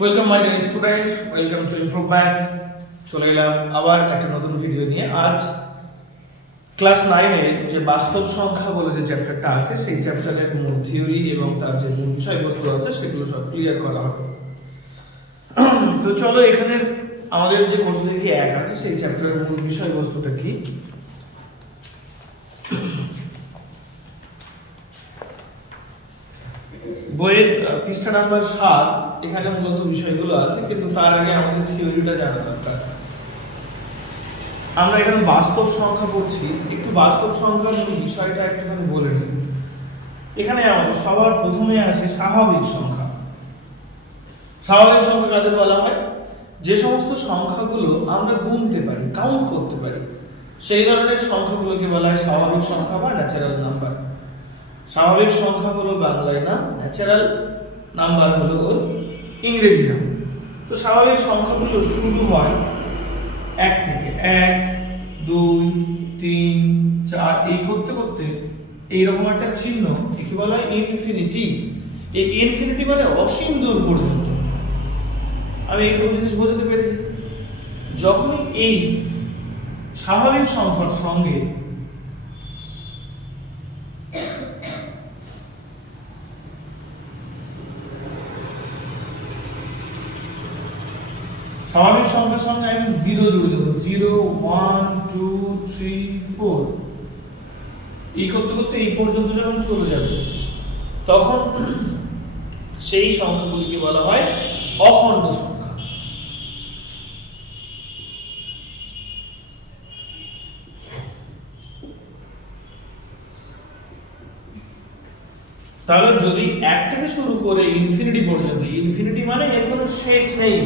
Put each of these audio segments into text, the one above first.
Welcome my dear students, welcome to improvement. চলে এলাম আবার একটা নতুন ভিডিও নিয়ে। আজ ক্লাস 9 এর যে বাস্তব সংখ্যা বলে যে চ্যাপ্টারটা আছে সেই চ্যাপ্টারের মূল থিওরি এবং তার যে মূল বিষয়বস্তু আছে সেগুলো সব ক্লিয়ার করা হবে। তো চলো এখানে আমাদের যে কোর্স দেখি 1 আছে সেই চ্যাপ্টারের মূল বিষয়বস্তুটা কি। বইয়ের পৃষ্ঠা নাম্বার 7 এখানে মূলত বিষয়গুলো আছে, কিন্তু তার আগে আমাদের থিওরিটা জানা দরকার। আমরা এখানে বাস্তব সংখ্যা পড়ছি, একটু বাস্তব সংখ্যার বিষয়টা একটুখানি বলে নিই। এখানে আমাদের সবার প্রথমে আসে স্বাভাবিক সংখ্যা। স্বাভাবিক সংখ্যা কাদের বলা হয়? যে সমস্ত সংখ্যাগুলো আমরা গুনতে পারি, কাউন্ট করতে পারি, সেই ধরনের সংখ্যাগুলোকে বলা হয় স্বাভাবিক সংখ্যা বা ন্যাচারাল নাম্বার। স্বাভাবিক সংখ্যা হলো বাংলায় নাম, ন্যাচারাল নাম্বার হলো ওর ইংরেজি নাম। তো স্বাভাবিক সংখ্যাগুলো শুরু হয় 1 থেকে, 1 2 3 4 এই করতে করতে এইরকম একটা চিহ্ন, একে বলা হয় ইনফিনিটি। এই ইনফিনিটি মানে অসীম দূর পর্যন্ত। আমি এই জিনিস বোঝাতে পেরেছি। যখনই এই স্বাভাবিক সংখ্যার সঙ্গে স্বাভাবিক সংখ্যার সঙ্গে আমি 0 জুড়ে দেবো, 0 1 2 3 4 এই করতে করতে এই পর্যন্ত যখন চলে যাবে তখন সেই সংখ্যাগুলিকে বলা হয় অখণ্ড সংখ্যা। তাহলে যদি 1 থেকে শুরু করে ইনফিনিটি পর্যন্ত, ইনফিনিটি মানে এর কোনো শেষ নেই,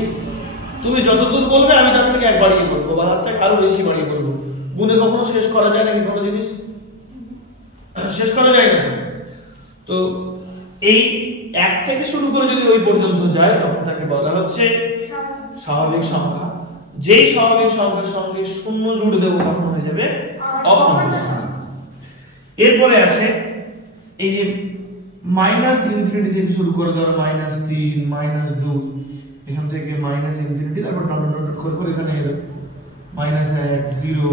তুমি যতদূর বলবে আমি তার থেকে 1 বাড়িয়ে বলবো বা তার থেকে আরো বেশি বাড়িয়ে বলবো। গুণে কখনো শেষ করা যায় নাকি কোনো জিনিস? শেষ করা যায় না। তো এই 1 থেকে শুরু করে যদি ওই পর্যন্ত যায় তখন তাকে বলা হচ্ছে স্বাভাবিক সংখ্যা। যেই স্বাভাবিক সংখ্যার সঙ্গে 0 জুড়ে দেবো তখন হয়ে যাবে অখণ্ড সংখ্যা। এরপরে আসে এই যে মাইনাস ইনফিনিটি থেকে শুরু করে, ধরো -3 -2 এখান থেকে মাইনাস ইনফিনিটি, তারপর ডট ডট ডট করে এখানে এলো -1 0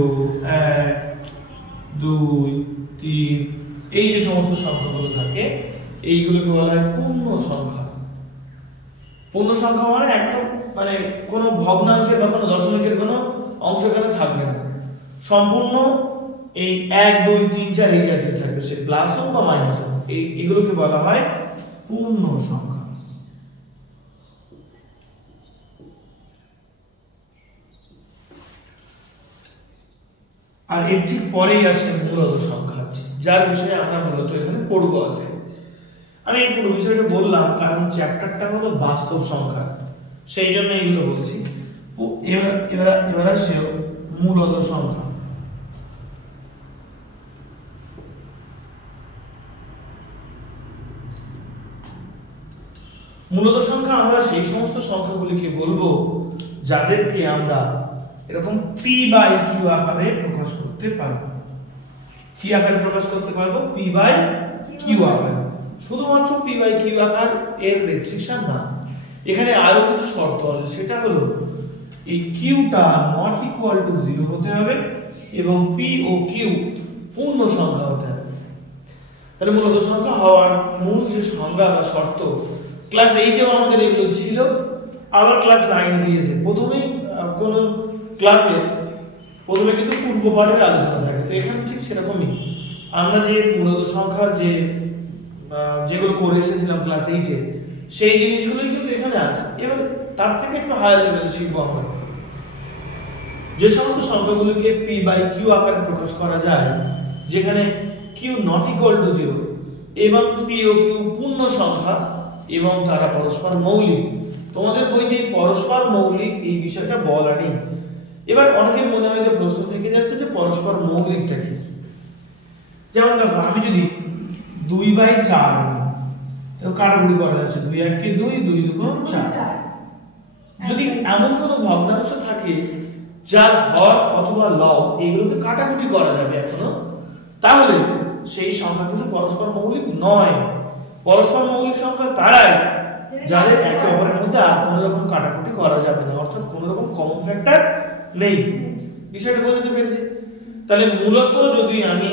1 2 3 এই যে সমস্ত সংখ্যাগুলো থাকে এইগুলোকে বলা হয় পূর্ণ সংখ্যা। পূর্ণ সংখ্যা মানে একদম মানে কোনো ভগ্নাংশের বা কোনো দশমিকের কোনো অংশ এখানে থাকবে না, সম্পূর্ণ এই 1 2 3 4 এই জাতীয় থাকবে, সে প্লাস হোক বা মাইনাস হোক, এগুলোকে বলা হয় পূর্ণ সংখ্যা। আর এর ঠিক পরেই আসে মূলত সংখ্যা, যার বিষয়ে আমরা মূলত এখানে পড়বো আছে। আমি এই পুরো বিষয়টা বললাম কারণ চ্যাপ্টারটা হলো বাস্তব সংখ্যা, সেই জন্য এগুলো বলছি। এবার আসে মূলত সংখ্যা। মূলত সংখ্যা আমরা সেই সমস্ত সংখ্যাগুলিকে বলবো যাদেরকে আমরা এরকম p/q আকারে প্রকাশ করতে পারবো। কি আকারে প্রকাশ করতে পারবো? p/q আকারে। শুধুমাত্র p/q আকার এর রেস্ট্রিকশন না, এখানে আরো কিছু শর্ত আছে। সেটা হলো এই qটা নট ইকুয়াল টু 0 হতে হবে এবং p ও q পূর্ণ সংখ্যা হতে হবে। তাহলে মূলত সংখ্যা হওয়ার মূল যে সংজ্ঞা বা শর্ত ক্লাস 8 এও আমাদের এগুলো ছিল, আবার ক্লাস 9 এ দিয়েছে। প্রথমেই কোন ক্লাসে প্রথমে কিন্তু পূর্ব পাঠের আলোচনা থাকে, তো এখানে ঠিক সেরকমই আমরা যে মূলত সংখ্যার যেগুলো করে এসেছিলাম ক্লাস 8 এ সেই জিনিসগুলোই কিন্তু এখানে আছে। এবার তার থেকে একটু হায়ার লেভেলে শিখবো আমরা। যে সমস্ত সংখ্যাগুলোকে p/q আকারে প্রকাশ করা যায়, যেখানে q নট ইকুয়াল টু 0 এবং p ও q পূর্ণ সংখ্যা এবং তারা পরস্পর মৌলিক। তোমাদের বইতে পরস্পর মৌলিক এই বিষয়টা বলা নেই। এবার অনেকের মনে হয় যে প্রশ্ন থেকে যাচ্ছে যে পরস্পর মৌলিকটা কি। যেমন দেখো, আমি যদি 2/4 কাটাকুটি করা যাচ্ছে, 2 1 কে 2 2 2 4, যদি এমন কোনো ভগ্নাংশ থাকে যার হর অথবা লব এইগুলোকে কাটাকুটি করা যাবে এখনো, তাহলে সেই সংখ্যাগুলো পরস্পর মৌলিক নয়। পরস্পর মৌলিক সংখ্যা তারাই যাদের একে অপরের মধ্যে আর কোনো রকম কাটাকুটি করা যাবে না, অর্থাৎ কোনো রকম কমন ফ্যাক্টর নেই। বিষয়টা বুঝতে পেরেছি? তাহলে মূলত যদি আমি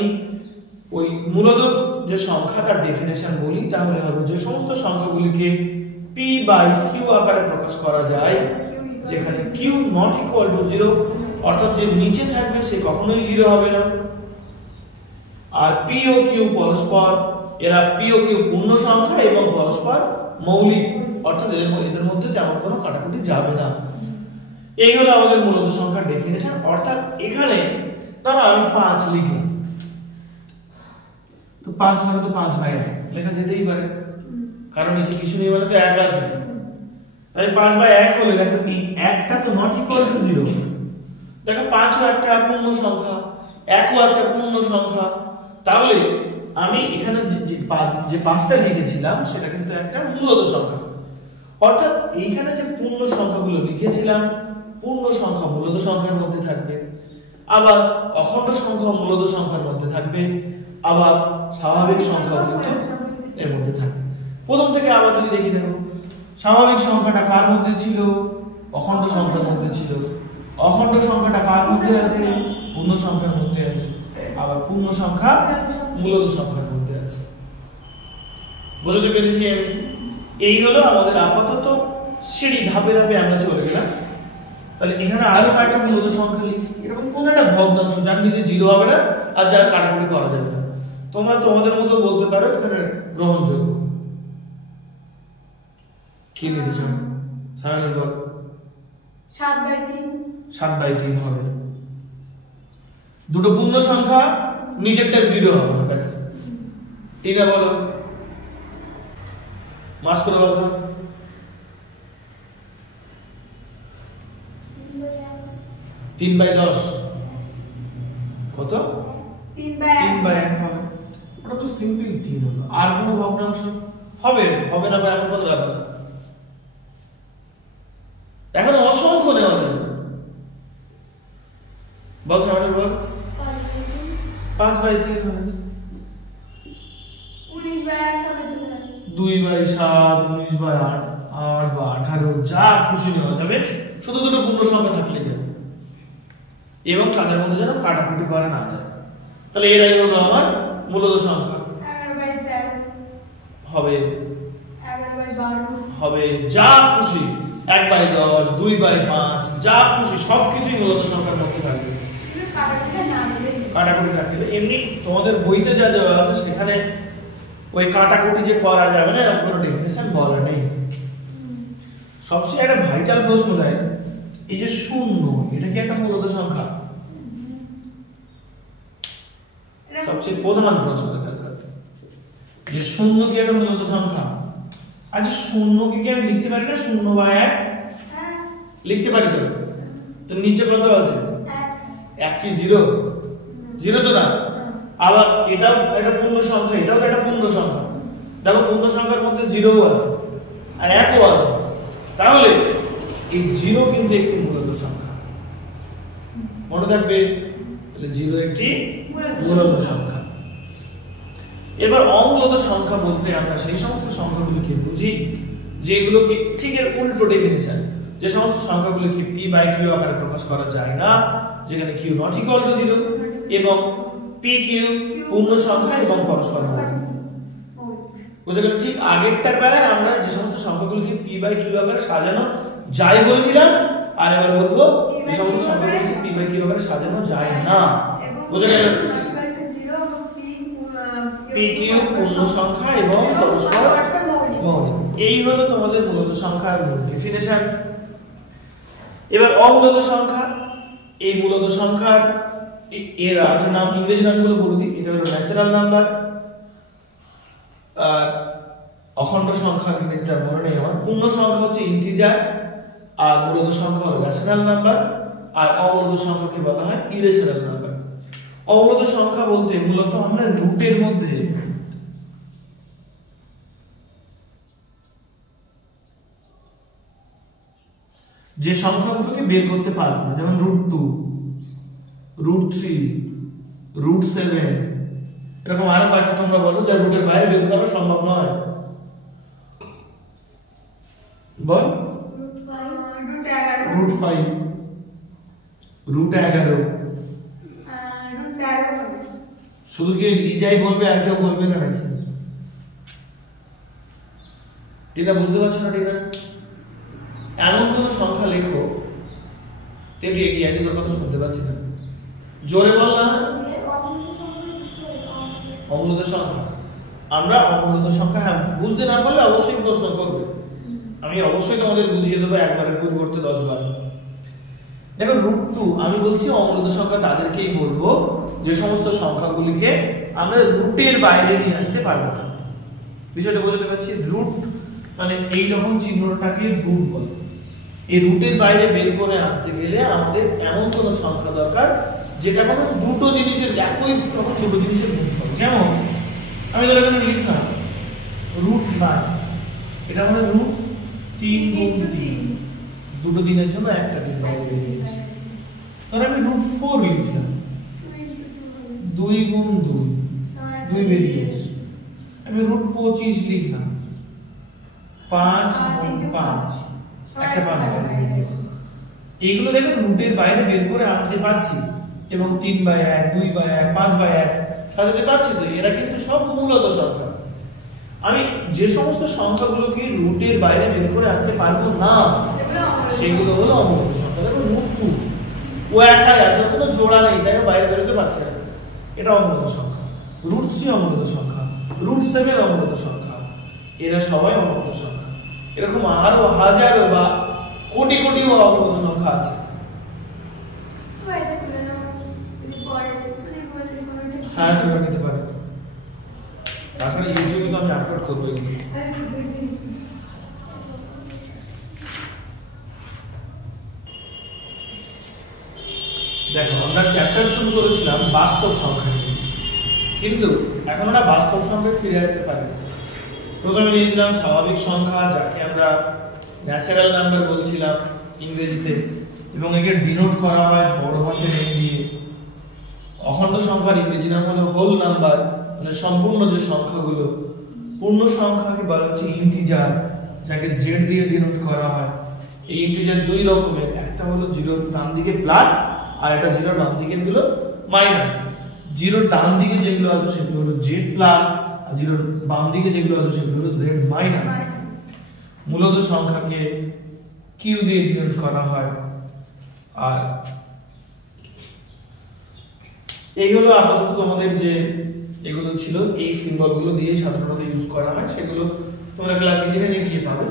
ওই মূলত যে সংখ্যা তার ডেফিনেশন বলি, তাহলে হবে যে সমস্ত সংখ্যাগুলিকে p বাই q আকারে প্রকাশ করা যায়, যেখানে q নট ইকুয়াল টু 0, অর্থাৎ যে নিচে থাকবে সে কখনোই 0 হবে না। আর p ও q পরস্পর, এরা p ও q পূর্ণ সংখ্যা এবং পরস্পর মৌলিক, অর্থাৎ এদের মধ্যে তেমন কোনো কাটাকুটি যাবে না। এই হলো আমাদের মূলত সংখ্যার ডেফিনেশন। অর্থাৎ এখানে ধরো আমি 5 লিখলাম, তো 5 মানে তো 5 বাই 1 লেখা যেতেই পারে, কারণ নিচে কিছু নেই মানে তো 1 আছে। তাই 5 বাই 1 হলে দেখো এই 1টা তো নট ইকুয়াল টু 0। দেখো 5 ও একটা পূর্ণ সংখ্যা, 1 ও একটা পূর্ণ সংখ্যা, তাহলে আমি এখানে যে 5টা লিখেছিলাম সেটা কিন্তু একটা মূলত সংখ্যা। অর্থাৎ এইখানে যে পূর্ণ সংখ্যাগুলো লিখেছিলাম, পূর্ণ সংখ্যা মূলত সংখ্যার মধ্যে থাকবে, আবার অখণ্ড সংখ্যা মূলত সংখ্যার মধ্যে থাকবে, আবার স্বাভাবিক সংখ্যাও কিন্তু এর মধ্যে থাকবে। প্রথম থেকে আবার যদি দেখি, দেখো স্বাভাবিক সংখ্যাটা কার মধ্যে ছিল? অখণ্ড সংখ্যার মধ্যে ছিল। অখণ্ড সংখ্যাটা কার মধ্যে আছে? পূর্ণ সংখ্যার মধ্যে আছে। আবার পূর্ণ সংখ্যা মূলত সংখ্যার মধ্যে আছে। বুঝতে পেরেছি আমি? এই হলো আমাদের আপাতত সিঁড়ি, ধাপে ধাপে আমরা চলে গেলাম। তাহলে এখানে আরো কয়েকটা মূলত সংখ্যা লিখি, এরকম কোন একটা ভগ্নাংশ যার নিচে 0 হবে না আর যার কাটাকুটি করা যাবে না। তোমরা তোমাদের মতো বলতে পারো এখানে গ্রহণযোগ্য। কি নিতে চাও? সায়নের বল। 7/3 হবে। দুটো পূর্ণ সংখ্যা, নিচেরটা 0 হবে না, ব্যাস। তিনটা বলো, মাস করে বলতো। 3/10 কত? 3/1 হবে। ওটা তো সিম্পল 3 হলো। আর কোনো ভগ্নাংশ হবে না বা এমন কোনো ব্যাপার না। এখন অসংখ্য নেওয়া যাবে। বল সামনে বল। 5/3 হবে। 2/7, 19/8, 8 বা 18 যা খুশি নেওয়া যাবে, শুধু দুটো পূর্ণ সংখ্যা থাকলেই হবে এবং তাদের মধ্যে যেন কাটাকুটি করা না যায়। তাহলে এরাই হলো আমার মূলত সংখ্যা। 11/13 হবে, 11/12 হবে, যা খুশি। 1/10, 2/5, যা খুশি সবকিছুই মূলত সংখ্যার মধ্যে থাকবে। কাটাকুটি থাকবে। এমনি তোমাদের বইতে যা দেওয়া আছে সেখানে ওই কাটাকুটি যে করা যাবে না এরকম কোনো ডেফিনিশন বলা নেই। সবচেয়ে একটা ভাইটাল প্রশ্ন দেয়, এই যে 0, এটা কি একটা মূলত সংখ্যা? সবচেয়ে প্রধান প্রশ্ন এখানকার, যে 0 কি একটা মূলত সংখ্যা? আচ্ছা 0 কি আমি লিখতে পারি না? 0/1 লিখতে পারি তো? তো নিচে কত আছে? 1 কি 0? 0 তো না। আবার এটাও একটা পূর্ণ সংখ্যা, এটাও তো একটা পূর্ণ সংখ্যা। দেখো পূর্ণ সংখ্যার মধ্যে 0ও আছে আর 1ও আছে, তাহলে এই 0 কিন্তু একটি মূলত সংখ্যা। মনে থাকবে, তাহলে 0 একটি মূলত সংখ্যা। এবার অমূলত সংখ্যা বলতে আমরা সেই সমস্ত সংখ্যাগুলোকে বুঝি যেগুলোকে ঠিক এর উল্টো ডেফিনিশন, যে সমস্ত সংখ্যাগুলোকে p বাই q আকারে প্রকাশ করা যায় না, যেখানে q নট ইকুয়াল টু 0 এবং pq পূর্ণ সংখ্যা এবং পরস্পর মৌলিক। বুঝে গেল? ঠিক আগেরটার বেলায় আমরা যে সমস্ত সংখ্যাগুলোকে p বাই q আকারে সাজানো যায় বলেছিলাম, আর এবার বলবো যে সমস্ত সংখ্যাগুলোকে p বাই q আকারে সাজানো যায় না। বুঝে গেল? pq পূর্ণ সংখ্যা এবং পরস্পর মৌলিক। এই হলো তোমাদের মূলত সংখ্যার ডেফিনিশন। এবার অমূলত সংখ্যা, এই মূলত সংখ্যার এর আছে নাম, ইংরেজি নামগুলো বলে দিই। এটা হলো ন্যাচারাল নাম্বার, অখণ্ড সংখ্যা ইংরেজিটা মনে নেই আমার। পূর্ণ সংখ্যা হচ্ছে ইন্টিজার, আর মূলত সংখ্যা হলো রেশনাল নাম্বার, আর অমূলত সংখ্যাকে বলা হয় ইরেশনাল নাম্বার। অমূলত সংখ্যা বলতে মূলত আমরা রুটের মধ্যে যে সংখ্যাগুলোকে বের করতে পারবো না, যেমন √2, √3, √7, এরকম আরো কয়েকটা তোমরা বলো যা রুটের বাইরে বের করা সম্ভব নয়। বল √5 √11 শুধু কি লিজাই বলবে আর কেউ বলবে না নাকি? এটা বুঝতে পারছো না? ঠিক না? এমন কোন সংখ্যা লেখো, তেমনি এগিয়ে আছে, তোর কথা শুনতে পাচ্ছি না, জোরে বল না। অমূলত সংখ্যা, আমরা অমূলত সংখ্যা, হ্যাঁ বুঝতে না পারলে অবশ্যই প্রশ্ন করবে, আমি অবশ্যই তোমাদের বুঝিয়ে দেবো একবারের পরিবর্তে 10 বার। দেখো √2 আমি বলছি অমূলত সংখ্যা তাদেরকেই বলবো যে সমস্ত সংখ্যাগুলিকে আমরা রুটের বাইরে নিয়ে আসতে পারবো না। বিষয়টা বোঝাতে পারছি? রুট মানে এই রকম চিহ্নটাকে রুট বলে। এই রুটের বাইরে বের করে আনতে গেলে আমাদের এমন কোন সংখ্যা দরকার যেটা কোনো দুটো জিনিসের একই রকম ছোট জিনিসের গুণফল। যেমন আমি ধরে এখানে লিখলাম √9, এটা মানে √3 গুণ 3, দুটো দিনের জন্য একটা দিন বাইরে বেরিয়ে গেছে। ধর আমি √4 লিখলাম, 2 গুণ 2, 2 বেরিয়ে গেছে। আমি √25 লিখলাম, 5 গুণ 5, একটা 5 বেরিয়ে গেছে। এইগুলো দেখুন রুটের বাইরে বের করে আনতে পারছি এবং 3/1, 2/1, 5/1 সাজাতে পারছি। তো এরা কিন্তু সব মূলত সংখ্যা। আমি যে সমস্ত সংখ্যাগুলোকে রুটের বাইরে বের করে আনতে পারবো না সেগুলো হলো অমূলত সংখ্যা। দেখো √2 ও একাই আছে, কোনো জোড়া নেই, তাই বাইরে বেরোতে পারছে না, এটা অমূলত সংখ্যা। √3 অমূলত সংখ্যা, √7 অমূলত সংখ্যা, এরা সবাই অমূলত সংখ্যা। এরকম আরো হাজারো বা কোটি কোটি অমূলত সংখ্যা আছে। হ্যাঁ তোমরা নিতে পারো, তাছাড়া ইউটিউবে তো আমি আপলোড করবো এগুলো। দেখো আমরা চ্যাপ্টার শুরু করেছিলাম বাস্তব সংখ্যা নিয়ে, কিন্তু এখন আমরা বাস্তব সংখ্যায় ফিরে আসতে পারি। প্রথমে নিয়েছিলাম স্বাভাবিক সংখ্যা, যাকে আমরা ন্যাচারাল নাম্বার বলছিলাম ইংরেজিতে, এবং একে ডিনোট করা হয় বড় হাতের এন দিয়ে। অখণ্ড সংখ্যার ইংরেজি নাম হলো হোল নাম্বার, মানে সম্পূর্ণ যে সংখ্যাগুলো। পূর্ণ সংখ্যাকে বলা হচ্ছে ইন্টিজার, যাকে জেড দিয়ে ডিনোট করা হয়। এই ইন্টিজার দুই রকমের, একটা হলো জিরোর ডান দিকে প্লাস, আর একটা জিরোর বাম দিকে গুলো মাইনাস। জিরোর ডান দিকে যেগুলো আছে সেগুলো হলো জেড প্লাস, আর জিরোর বাম দিকে যেগুলো আছে সেগুলো হলো জেড মাইনাস। মূলত সংখ্যাকে কিউ দিয়ে ডিনোট করা হয়। আর এই হলো আপাতত তোমাদের যে এগুলো ছিল, এই সিম্বলগুলো দিয়ে সাধারণত ইউজ করা হয়, সেগুলো তোমরা ক্লাস 11 গিয়ে পাবে।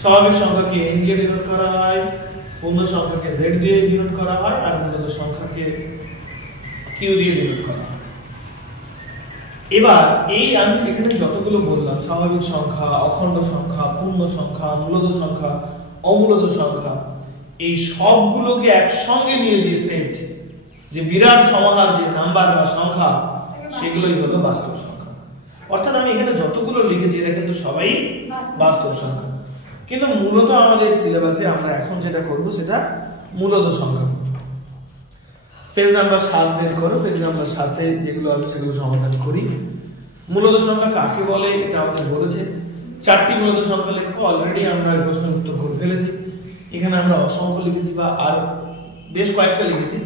স্বাভাবিক সংখ্যাকে n দিয়ে ডিনোট করা হয়, পূর্ণ সংখ্যাকে z দিয়ে ডিনোট করা হয়, আর মূলত সংখ্যাকে q দিয়ে ডিনোট করা হয়। এবার এই আমি এখানে যতগুলো বললাম, স্বাভাবিক সংখ্যা, অখণ্ড সংখ্যা, পূর্ণ সংখ্যা, মূলত সংখ্যা, অমূলত সংখ্যা, এই সবগুলোকে একসঙ্গে নিয়ে যে সেট, যে বিরাট সমাহার যে নাম্বার বা সংখ্যা, সেগুলোই হলো বাস্তব সংখ্যা। অর্থাৎ আমি এখানে যতগুলো লিখেছি এরা কিন্তু সবাই বাস্তব সংখ্যা। কিন্তু মূলত আমাদের সিলেবাসে আমরা এখন যেটা করব সেটা মূলত সংখ্যা। পেজ নাম্বার 7 বের করো, পেজ নাম্বার 7-এ যেগুলো আছে সেগুলো সমাধান করি। মূলত সংখ্যা কাকে বলে এটা আমাদের বলেছে। 4টি মূলত সংখ্যা লেখো, অলরেডি আমরা এই প্রশ্নের উত্তর করে ফেলেছি। এখানে আমরা অসংখ্য লিখেছি বা আর বেশ কয়েকটা লিখেছি,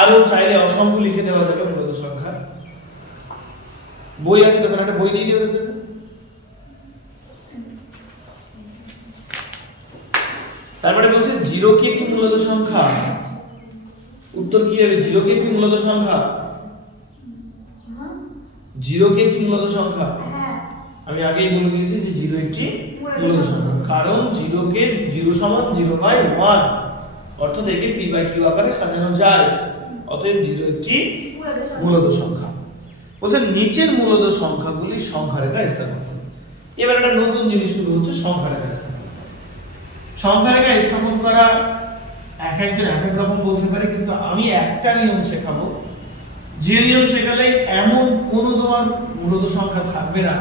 আরো চাইলে অসংখ্য লিখে দেওয়া যাবে মূলত সংখ্যা। বই আছে, তখন একটা বই দিয়ে দিও। তারপরে বলছে জিরো কি একটি মূলত সংখ্যা? উত্তর কি হবে? জিরো কি একটি মূলত সংখ্যা? জিরো কি একটি মূলত সংখ্যা? আমি আগেই বলে দিয়েছি যে জিরো একটি মূলত সংখ্যা, কারণ জিরোকে 0 সমান 0/1, অর্থাৎ একে p/q আকারে সাজানো যায়। অতএব জিরো একটি মূলত সংখ্যা। বলছে নিচের মূলত সংখ্যাগুলি সংখ্যা রেখা স্থাপন করো। এবার একটা নতুন জিনিস শুরু হচ্ছে, সংখ্যা রেখা স্থাপন। সংখ্যা রেখা স্থাপন করা এক একজন এক এক রকম বলতে পারে, কিন্তু আমি একটা নিয়ম শেখাবো, যে নিয়ম শেখালে এমন কোন তোমার মূলত সংখ্যা থাকবে না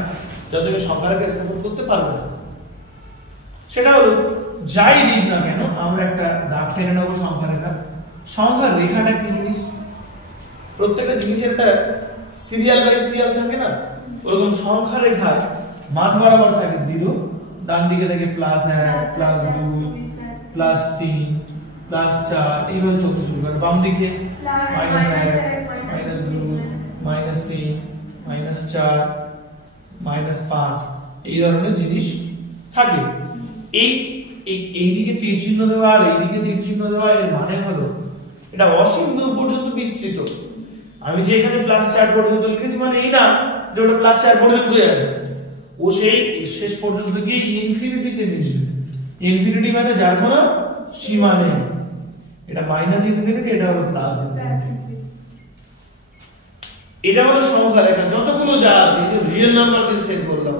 যা তুমি সংখ্যা রেখা স্থাপন করতে পারবে না। সেটা হলো যাই দিক না কেন আমরা একটা দাগ টেনে নেবো সংখ্যা রেখা। সংখ্যা রেখাটা কি জিনিস? প্রত্যেকটা জিনিসের একটা সিরিয়াল বাই সিরিয়াল থাকে না, ওরকম সংখ্যা রেখা মাঝ বরাবর থাকে 0, ডান দিকে থাকে প্লাস 1 প্লাস 2 প্লাস 3 প্লাস 4 এইভাবে চলতে শুরু করে। বাম দিকে minus 1 minus 2 minus 3 minus 4 minus 5 এই ধরনের জিনিস থাকে। এই দিকে তীর চিহ্ন দেওয়া আর এই দিকে তীর চিহ্ন দেওয়া এর মানে হলো এটা অসীম দূর পর্যন্ত বিস্তৃত। আমি যে এখানে প্লাস 4 পর্যন্ত লিখেছি মানে এই না যে ওটা প্লাস 4 পর্যন্তই আছে, ও সেই শেষ পর্যন্ত গিয়ে ইনফিনিটিতে মিশবে। ইনফিনিটি মানে যার কোনো সীমা নেই। এটা মাইনাস ইনফিনিটি, এটা হলো প্লাস ইনফিনিটি। এটা হলো সংখ্যা রেখা। যতগুলো যা আছে যে রিয়েল নাম্বার দিয়ে সেট করলাম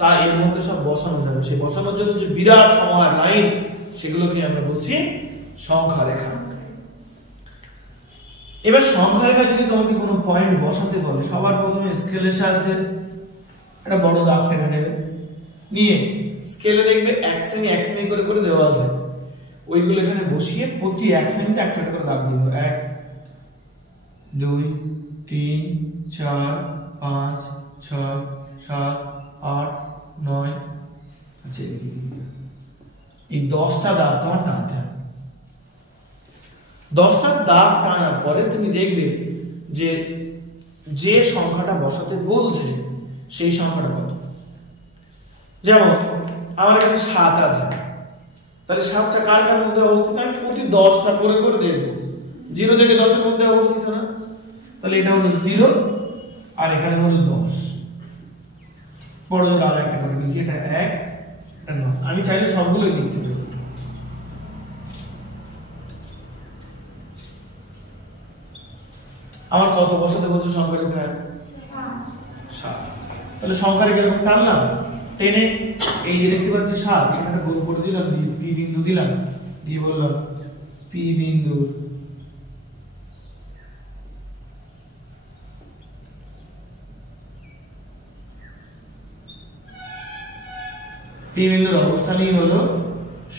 তা এর মধ্যে সব বসানো যাবে। সেই বসানোর জন্য যে বিরাট সময় লাইন সেগুলোকে আমরা বলছি সংখ্যা রেখা। এবার সংখ্যা রেখা যদি তোমাকে কোনো পয়েন্ট বসাতে বলে, সবার প্রথমে স্কেলের সাহায্যে একটা বড় দাগ টেনে নেবে, নিয়ে স্কেলে দেখবে 1 সেমি 1 সেমি করে করে দেওয়া আছে, ওইগুলো এখানে বসিয়ে প্রতি 1 সেমিতে একটা একটা করে দাগ দিয়ে দাও। 1 2 3 4 5 6 7 8 9। আচ্ছা এই 10টা দাগ তোমার টানতে হবে। 10টা দাগ টানার পরে তুমি দেখবে যে যে সংখ্যাটা বসাতে বলছে সেই সংখ্যাটা কত। যেমন আমার এখানে 7 আছে, তাহলে 7টা কার কার মধ্যে অবস্থিত? আমি প্রতি 10টা করে করে দেখব। 0 থেকে 10 এর মধ্যে অবস্থিত না, তাহলে এটা হলো 0 আর এখানে হলো 10। বড় জোর আর একটা করে লিখি, এটা 1 এটা 9। আমি চাইলে সবগুলোই লিখতে পারি। আমার কত বসাতে বলছে সংখ্যা রেখায়? 7। তাহলে সংখ্যা রেখা এরকম টানলাম, টেনে এই যে দেখতে পাচ্ছি 7, এখানে গোল করে দিলাম, পি বিন্দু দিলাম, দিয়ে বললাম পি বিন্দু পি বিন্দুর অবস্থানই হলো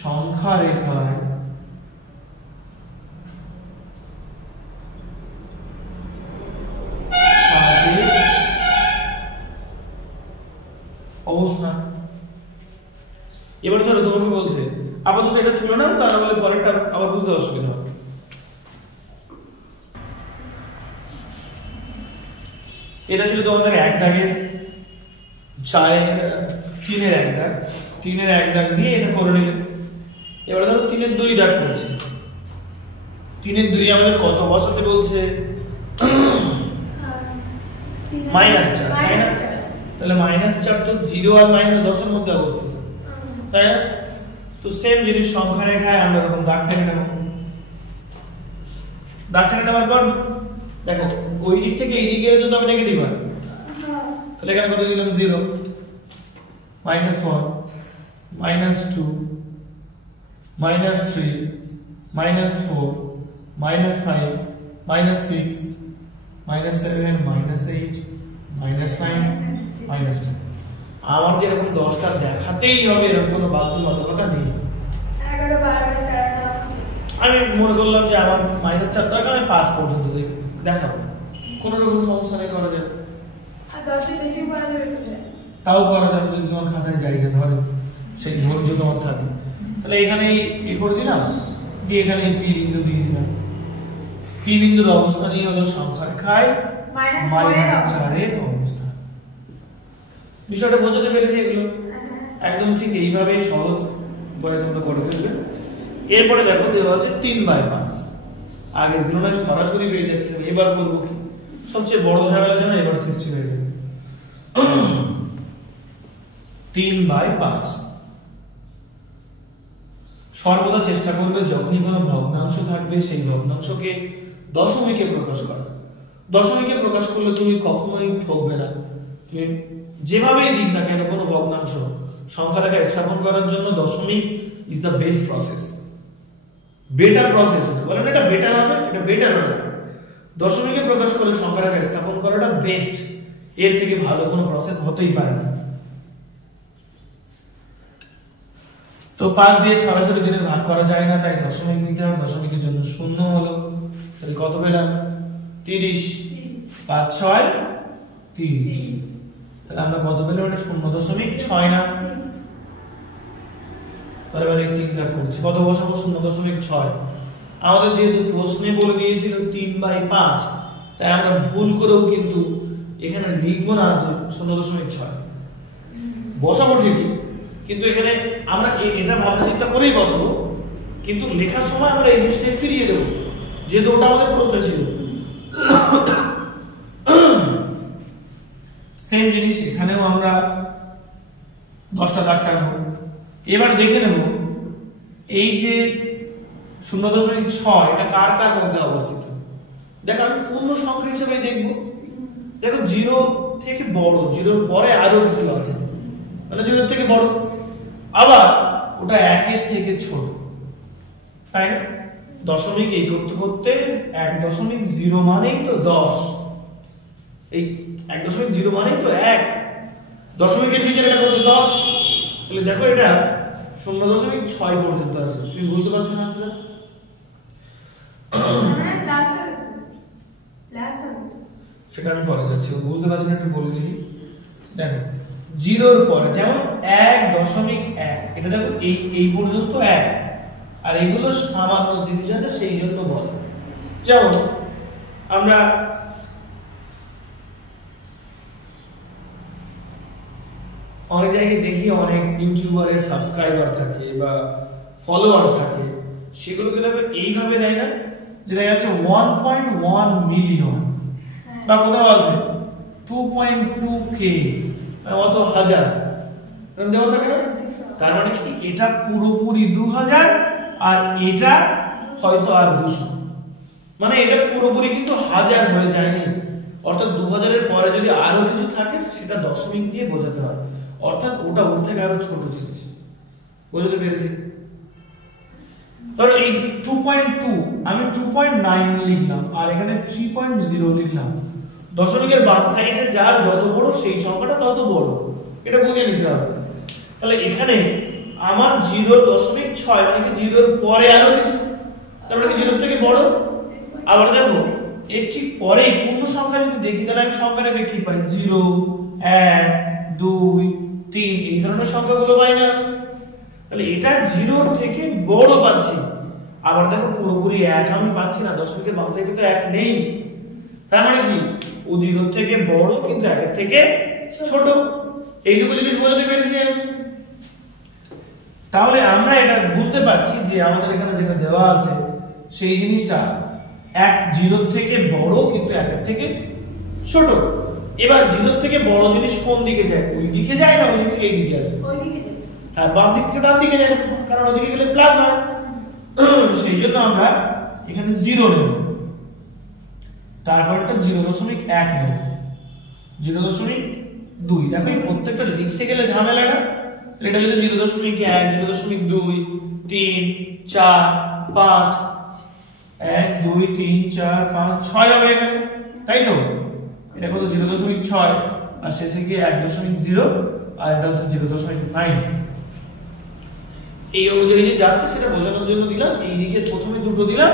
সংখ্যা রেখায় অবস্থান। এবার ধরো তোমাকে বলছে আপাতত এটা তুলে নাও, তা না বলে পরেরটা আবার বুঝতে অসুবিধা হবে। এটা ছিল তোমাদের 1 দাগের 3-এর 1 দাগ, 3-এর 1 দাগ দিয়ে এটা করে নিলে। এবার ধরো 3-এর 2 দাগ করছে। 3-এর 2 আমাদের কত বসাতে বলছে? -4, তাই না? তাহলে -4 তো 0 আর -10 এর মধ্যে অবস্থিত, তাই না? তো সেম জিনিস সংখ্যা রেখায় আমরা এরকম দাগ টেনে নেব। দাগ টেনে নেওয়ার পর দেখো ওই দিক থেকে এই দিকে যদি আমি নেগেটিভ হয় তাহলে এখানে কত দিলাম? 0 -1 -2 -3 -4 -5 -6 -7 -8 -9 -10। আমার যে এরকম 10টা দেখাতেই হবে এরকম কোনো বাধ্যবাধকতা নেই। 11 12 13 আমি মনে করলাম যে আমার -4 টাকা আমি 5 পর্যন্ত দেখাবো, কোনো রকম সমস্যা নেই, করা যাবে। আর 10 এর বেশি করা যাবে না, তাও করা যাবে যদি তোমার খাতায় জায়গা ধরে, সেই ধৈর্য তোমার থাকে। তাহলে এখানে এই করে দিলাম, দিয়ে এখানে পি বিন্দু দিয়ে দিলাম। পি বিন্দুর অবস্থানই হলো সংখ্যা রেখায় -4 এর অবস্থান। বিষয়টা বোঝাতে পেরেছি? এগুলো একদম ঠিক এইভাবে সহজ বলে তোমরা করে ফেলবে। এরপরে দেখো দেওয়া আছে 3/5, আগের তুলনায় সরাসরি পেয়ে যাচ্ছে। এবার করবো কি? সবচেয়ে বড় ঝামেলা যেন এবার সৃষ্টি হয়ে যাবে। 3/5 সর্বদা চেষ্টা করবে যখনই কোনো ভগ্নাংশ থাকবে সেই ভগ্নাংশকে দশমিকে প্রকাশ করা। দশমিকে প্রকাশ করলে তুমি কখনোই ঠকবে না। তুমি যেভাবেই দিক না কেন কোনো ভগ্নাংশ সংখ্যা রেখায় স্থাপন করার জন্য দশমিক is the best process, better process. বলেন এটা বেটার হবে, এটা বেটার হবে। দশমিকে প্রকাশ করে সংখ্যা রেখায় স্থাপন করাটা বেস্ট, এর থেকে ভালো কোনো প্রসেস হতেই পারে না। তো 5 দিয়ে সরাসরি দিনের ভাগ করা যায় না, তাই দশমিক নিতে হবে। দশমিকের জন্য 0 হলো, তাহলে কত পেলাম? 30। 5 6 30। তাহলে আমরা কত পেলাম? এটা 0.6 না? তাহলে এবার এই 3 ভাগ করছি, কত বসাবো 0.6। আমাদের যেহেতু প্রশ্নে বলে দিয়েছিল 3/5, তাই আমরা ভুল করেও কিন্তু এখানে লিখবো না যে 0.6 বসাবো ঠিকই, কিন্তু এখানে আমরা এটা ভাবনা চিন্তা করেই বসাবো, কিন্তু লেখার সময় আমরা এই জিনিসটা ফিরিয়ে দেবো, যেহেতু ওটা আমাদের প্রশ্ন ছিল। সেম জিনিস এখানেও আমরা 10টা দাগ টানবো। এবার দেখে নেব এই যে 0.6 এটা কার কার মধ্যে অবস্থিত। দেখো আমি পূর্ণ সংখ্যা হিসেবে দেখব। দেখো 0 থেকে বড়, 0 পরে আরো কিছু আছে, মানে 0 থেকে বড়, আবার ওটা 1 এর থেকে ছোট, তাই না? দশমিক এই করতে করতে 1.0 মানেই তো 10, এই 1.0 মানেই তো 1, দশমিকের নিচে এটা কত 10, তাহলে দেখো এটা 0.6 পর্যন্ত আছে। তুমি বুঝতে পারছো না আসলে? সেটা আমি পরে যাচ্ছি, বুঝতে পারছি না, একটু বলে দিই। দেখো 0 পরে যেমন 1.1, এটা দেখো এই পর্যন্ত 1, আর এগুলো সামান্য জিনিস আছে সেই জন্য বলে। যেমন আমরা অনেক জায়গায় দেখি অনেক ইউটিউবারের সাবস্ক্রাইবার থাকে বা ফলোয়ার থাকে, সেগুলোকে দেখো এইভাবে দেয় না, যে দেখা যাচ্ছে 1.1 মিলিয়ন বা কোথাও আছে 2.2k, মানে অত হাজার দেওয়া থাকে না। তার মানে কি এটা পুরোপুরি 2000 আর এটা হয়তো আর 200, মানে এটা পুরোপুরি কিন্তু হাজার হয়ে যায়নি, অর্থাৎ 2000 এর পরে যদি আরো কিছু থাকে সেটা দশমিক দিয়ে বোঝাতে হয়, অর্থাৎ ওটা ওর থেকে আরো ছোট জিনিস। বুঝতে পেরেছি? ধরো এই 2.2 আমি 2.9 লিখলাম আর এখানে 3.0 লিখলাম, দশমিকের বাম সাইডে যার যত বড় সেই সংখ্যাটা তত বড়, এটা বুঝে নিতে হবে। তাহলে এখানে আমার 0.6 মানে কি 0 এর পরে আরো কিছু, তার মানে কি 0 থেকে বড়। আবার দেখো এর ঠিক পরে পূর্ণ সংখ্যা যদি দেখি তাহলে আমি সংখ্যাটাকে কি পাই, 0, 1, 2, 3 এই ধরনের সংখ্যাগুলো পাই না। তাহলে এটা 0 থেকে বড় পাচ্ছি। আবার দেখো পুরোপুরি 1 আমি পাচ্ছি না, দশমিকের বাম সাইডে তো 1 নেই, তার মানে কি ও 0 থেকে বড় কিন্তু 1 এর থেকে ছোট। এইটুকু জিনিস বোঝাতে পেরেছি। তাহলে আমরা এটা বুঝতে পারছি যে আমাদের এখানে যেটা দেওয়া আছে সেই জিনিসটা 0 থেকে বড় কিন্তু 1 এর থেকে ছোট। এবার 0 থেকে বড় জিনিস কোন দিকে যায়, ওই দিকে যায় না ওই দিক থেকে এই দিকে আসে? হ্যাঁ, বাম দিক থেকে ডান দিকে যায়, কারণ ওদিকে গেলে প্লাস হয়। সেই জন্য আমরা এখানে 0 নেব, তারপর একটা 0.1 নেব, 0.2। দেখো এই প্রত্যেকটা লিখতে গেলে ঝামেলা না, এটা যদি 0.1, 0.2, 3, 4, 5, 1, 2, 3, 4, 5, 6 হবে এখানে, তাই তো? এটা কত 0.6 আর শেষে গিয়ে 1.0 আর এটা হচ্ছে 0.9। এই অনুযায়ী যে যাচ্ছে সেটা বোঝানোর জন্য দিলাম, এই দিকের প্রথমে দুটো দিলাম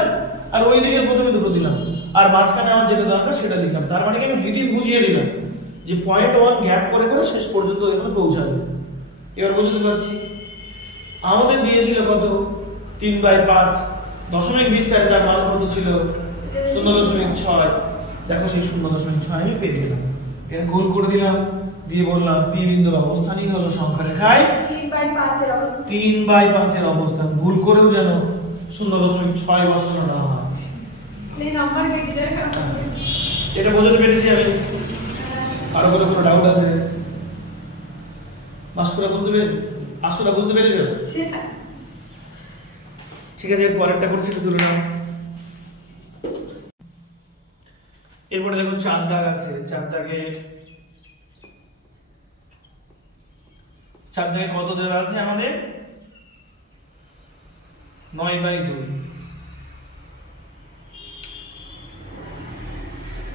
আর ওই দিকের প্রথমে দুটো দিলাম, আর মাঝখানে আমার যেটা দরকার সেটা লিখলাম। তার মানে কি আমি রীতি বুঝিয়ে দিলাম যে 0.1 গ্যাপ করে করে শেষ পর্যন্ত এখানে পৌঁছাবে। এবার বুঝতে পারছি আমাদের দিয়েছিল কত 3/5, দশমিক বিস্তারে তার মান কত ছিল 0.6। দেখো সেই 0.6 আমি পেয়ে গেলাম, এর গোল করে দিলাম, দিয়ে বললাম পি বিন্দুর অবস্থানই হলো সংখ্যা রেখায় 3/5 এর অবস্থান। ভুল করেও যেন 0.6 বসানো না হয়। এটা বোঝাতে পেরেছি আমি? আরো কোনো ডাউট আছে? মাস্কুরা বুঝতে পেরে আসলে বুঝতে পেরেছো? ঠিক আছে, পরেরটা করছি, তুলে নাও। এরপরে দেখো 4 দাগ আছে, 4 দাগে কত দেওয়া আছে আমাদের 9/2।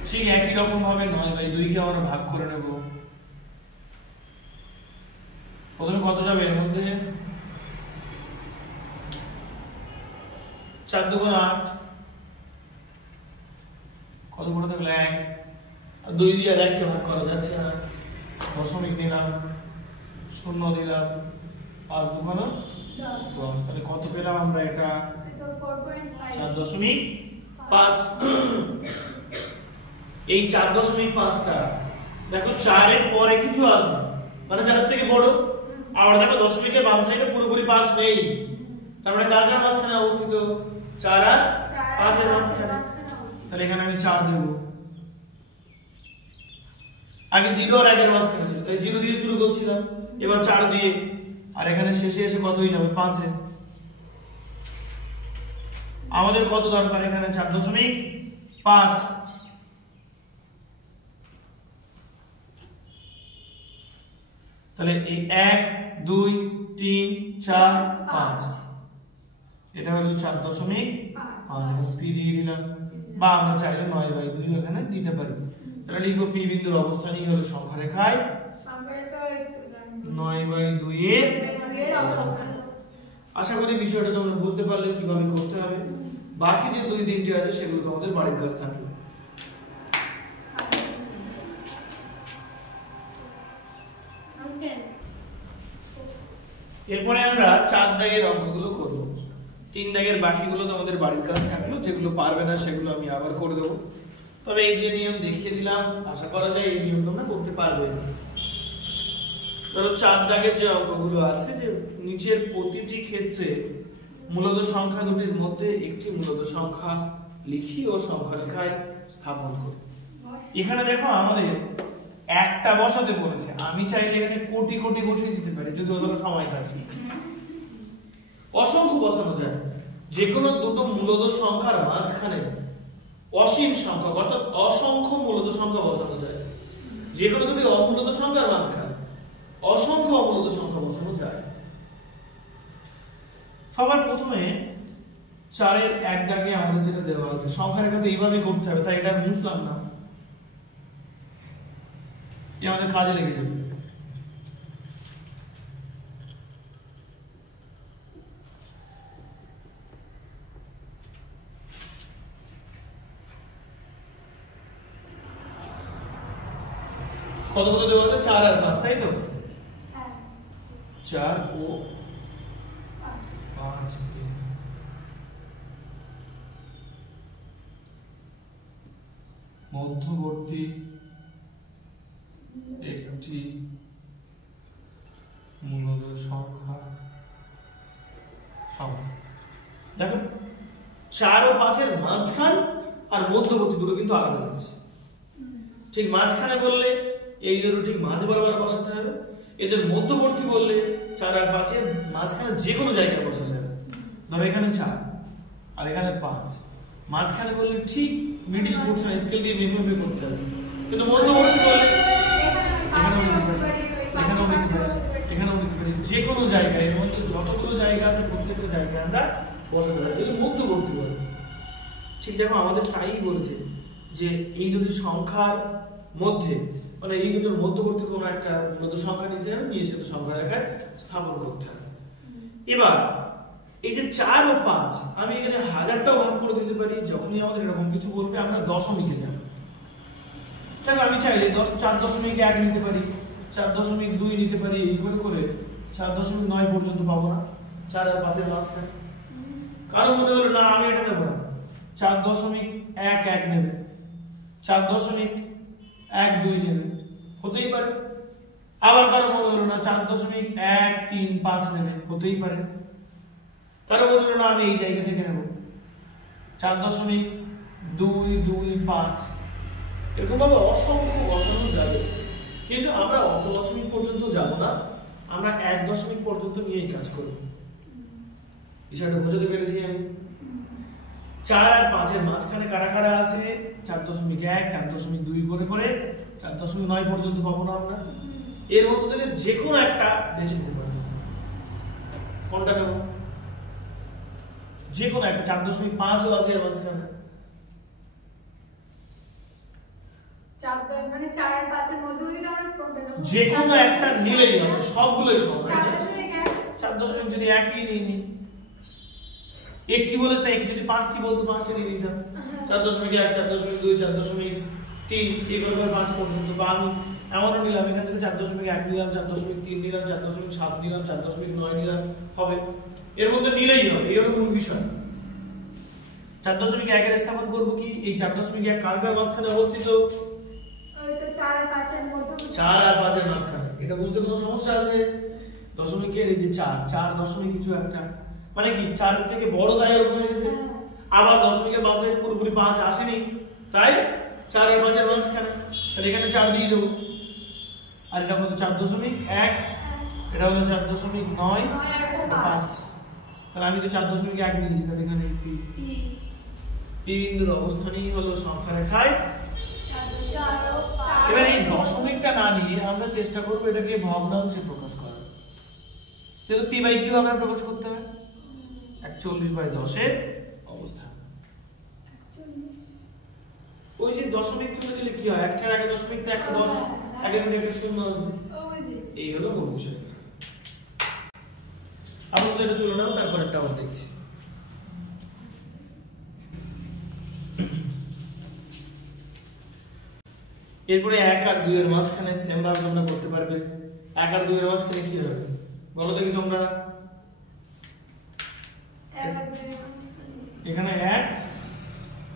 ঠিক একই রকম ভাবে 9/2 কে আমরা ভাগ করে নেব। প্রথমে কত যাবে এর মধ্যে, 4 2 8, কত করে থাকলে 1, আর 2 দিয়ে আর 1 কে ভাগ করা যাচ্ছে না, দশমিক নিলাম, 0 দিলাম, 5 2 10। তাহলে কত পেলাম আমরা এটা? তো 4.5 4.5। এই 4.5টা দেখো 4 এর পরে কিছু আছে মানে 4 এর থেকে বড়, আবার দেখো দশমিকের বাম সাইডে পুরোপুরি 5 নেই, তার মানে কার কার মাঝখানে অবস্থিত? 4 আর 5 এর মাঝখানে। তাহলে এখানে আমি 4 দেব। আগে 0 আর 1 এর মাঝখানে ছিল, তাই 0 দিয়ে শুরু করছিলাম, এবার 4 দিয়ে, আর এখানে শেষে এসে কত হয়ে যাবে? 5 এ। আমাদের কত দরকার এখানে? 4.5। তাহলে এই 1 2 3 4 5 এটা হলো 4.5 পি দিয়ে দিলাম, বা আমরা চাইলে 9/2 এখানে দিতে পারি। তাহলে লিখব পি বিন্দুর অবস্থানই হলো সংখ্যা রেখায় 9/2 এর অবস্থান। আশা করি বিষয়টা তোমরা বুঝতে পারলে কিভাবে করতে হবে। বাকি যে 2-3টি আছে সেগুলো তোমাদের বাড়ির কাজ থাকবে। এরপরে আমরা 4 দাগের অঙ্কগুলো করব। 3 দাগের বাকিগুলো তোমাদের বাড়ির কাজ থাকলো, যেগুলো পারবে না সেগুলো আমি আবার করে দেব। তবে এই যে নিয়ম দেখিয়ে দিলাম, আশা করা যায় এই নিয়ম তোমরা করতে পারবে। ধরো 4 দাগের যে অঙ্কগুলো আছে, যে নিচের প্রতিটি ক্ষেত্রে মূলত সংখ্যা দুটির মধ্যে একটি মূলত সংখ্যা লিখি ও সংখ্যা রেখায় স্থাপন করি। এখানে দেখো আমাদের একটা বসাতে বলেছে, আমি চাইলে এখানে কোটি কোটি বসিয়ে দিতে পারি যদি ওদের সময় থাকে। অসংখ্য বসানো যায়, যে কোনো দুটো মূলত সংখ্যার মাঝখানে অসীম সংখ্যা অর্থাৎ অসংখ্য মূলত সংখ্যা বসানো যায়। যে কোনো দুটি অমূলত সংখ্যার মাঝখানে অসংখ্য অমূলত সংখ্যা বসানো যায়। সবার প্রথমে 4 এর 1 দাগে আমাদের যেটা দেওয়া আছে সংখ্যা রেখা তো এইভাবে করতে হবে, তাই এটা মুছলাম না, আমাদের কাজে লেগে যাবে। কত কত দেওয়া আছে? 4 আর 5, তাই তো? 4 ও 5 মধ্যবর্তী একটি মূলত সংখ্যা। দেখো 4 ও 5 এর মাঝখান আর মধ্যবর্তী দুটো কিন্তু আলাদা জিনিস। ঠিক মাঝখানে বললে এই দুটো ঠিক মাঝ বরাবর বসাতে হবে, এদের মধ্যবর্তী বললে 4 আর 5 এর মাঝখানে যে কোনো জায়গায় বসাতে হবে। ধরো এখানে 4 আর এখানে 5, মাঝখানে বললে ঠিক মিডল পোরশন স্কেল দিয়ে মেপে করতে হবে, কিন্তু মধ্যবর্তী বললে এখানেও নিতে পারি, যে কোনো জায়গায়, এর মধ্যে যতগুলো জায়গা আছে প্রত্যেকটা জায়গায় আমরা বসাতে পারি, তাহলে মধ্যবর্তী বলে। ঠিক দেখো আমাদের তাই বলেছে যে এই দুটি সংখ্যার মধ্যে মানে এই দুটোর মধ্যবর্তী কোনো একটা মধ্য সংখ্যা নিতে হবে, নিয়ে সেটা সংখ্যা রেখায় স্থাপন করতে হবে। এবার এই যে 4 ও 5 আমি এখানে হাজারটাও ভাগ করে দিতে পারি, যখনই আমাদের এরকম কিছু বলবে আমরা দশমিকে যাব। তাহলে আমি চাইলে 4.1 নিতে পারি, 4.2 নিতে পারি, এই করে করে 4.9 পর্যন্ত পাবো না 4 আর 5 এর মাঝখানে। কারো মনে হলো না আমি এটা নেব না, 4.11 নেবে, 4.12 নেবে, হতেই পারে। আবার কারো মনে হলো না 4.135 নেবে, হতেই পারে। কারো মনে হলো না আমি এই জায়গা থেকে নেব 4.225, এরকম ভাবে অসংখ্য বসানো যাবে, কিন্তু আমরা অত দশমিক পর্যন্ত যাব না, আমরা 1 দশমিক পর্যন্ত নিয়েই কাজ করব। বিষয়টা বুঝতে পেরেছি আমি? 4 আর 5 এর মাঝখানে কারা কারা আছে? 4.1 4.2 করে করে 4.9 পর্যন্ত পাবো না আমরা। এর মধ্যে থেকে যে কোনো একটা বেছে নিতে পারবো, কোনটা নেব? যে কোনো একটা। 4.5 ও আছে এর মাঝখানে, মানে 4 আর 5 এর মধ্যে যদি আমরা কোনটা নেব? যে কোনো একটা নিলেই হবে, সবগুলোই সমান। 4.1 যদি একই নিই, একটি বলে না, একটি যদি 5টি বলতো 5টি নিয়ে নিতাম। 4.1 4.2 4.3 এগুলো 5 পর্যন্ত, বা আমি এমনও নিলাম এখান থেকে 4.1 নিলাম, 4.3 নিলাম, 4.7 নিলাম, 4.9 নিলাম, হবে। এর মধ্যে নিলেই হবে, এই হলো মূল বিষয়। 4.1 এর স্থাপন করব কি, এই 4.1 কার কার মাঝখানে অবস্থিত? ওই তো 4 আর 5 এর মধ্যে। 4 আর 5 এর মাঝখানে। এটা বুঝতে কোনো সমস্যা আছে? দশমিকের এই যে 4 দশমিক কিছু একটা, মানে কি 4 এর থেকে বড় তাই এরকম এসেছে। আবার দশমিকের বাম সাইডে পুরোপুরি 5 আসেনি, তাই 4 আর 5 এর মাঝখানে, তাহলে এখানে 4 দিয়ে দেব। আর এটা কত? 4.1, এটা হলো 4.9 আর 5। তাহলে আমি তো 4.1 নিয়েছি, তাহলে এখানে পি বিন্দুর অবস্থানই হলো সংখ্যা রেখায়। এবার এই দশমিকটা না নিয়ে আমরা চেষ্টা করব এটাকে ভগ্নাংশে প্রকাশ করার। যেহেতু পি বাই কিউ আকারে প্রকাশ করতে হবে, 41/10 এর অবস্থান। ওই যে দশমিক তুলে দিলে কি হয়, একটার আগে দশমিকটা একটা 10, আগের মধ্যে একটা শূন্য আসবে। এই হলো মূল বিষয়। আপনাদের এটা তুলে নাও, তারপর একটা আবার দেখছি। এরপরে 1 আর 2 এর মাঝখানে সেম ভাবে তোমরা করতে পারবে। 1 আর 2 এর মাঝখানে কি হবে বলো দেখি তোমরা? এখানে 1